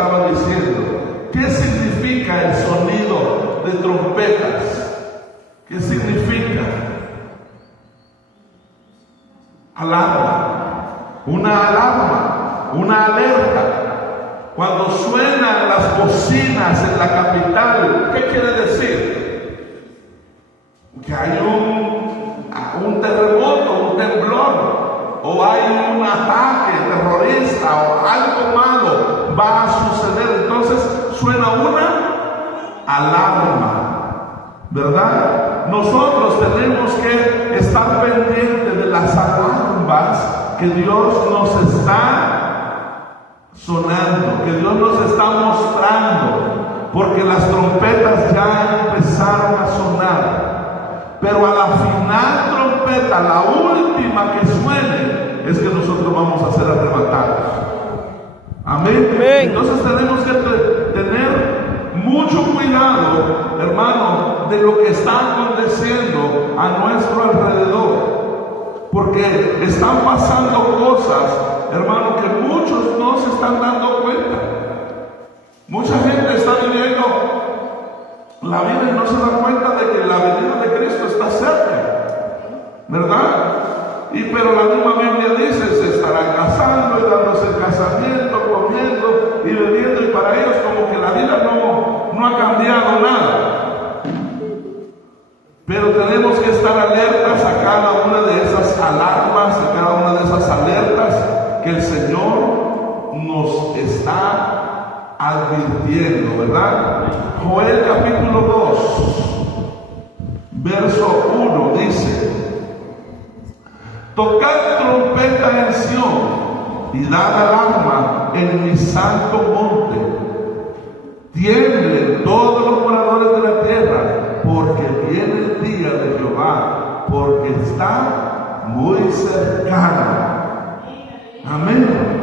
estaba diciendo. ¿Qué significa el sonido de trompetas? ¿Qué significa? Alarma. Una alarma, una alerta. Cuando suenan las bocinas en la capital, ¿qué quiere decir? Que hay un terremoto, un temblor, o hay un ataque terrorista, o algo malo va a suceder. Entonces suena una alarma, ¿verdad? Nosotros tenemos que estar pendientes de las alarmas que Dios nos está sonando, que Dios nos está mostrando, porque las trompetas ya empezaron a sonar. Pero a la final trompeta, la última que suene, es que nosotros vamos a ser arrebatados. Amén. Entonces tenemos que tener mucho cuidado, hermano, de lo que está aconteciendo a nuestro alrededor. Porque están pasando cosas, hermano, que muchos no se están dando cuenta. Mucha gente está viviendo la vida y no se da cuenta de que la venida de Cristo está cerca, ¿verdad? Pero la misma Biblia dice, se estarán casando y dándose el casamiento, comiendo y bebiendo, y para ellos como que la vida no ha cambiado nada. Pero tenemos que estar alertas a cada una de esas alarmas, a cada una de esas alertas que el Señor nos está advirtiendo, ¿verdad? Joel capítulo 2, verso 1 dice: tocad trompeta en Sión y dad alarma en mi santo monte. Tiemblen todos los moradores de la tierra, porque viene el día de Jehová, porque está muy cercano. Amén.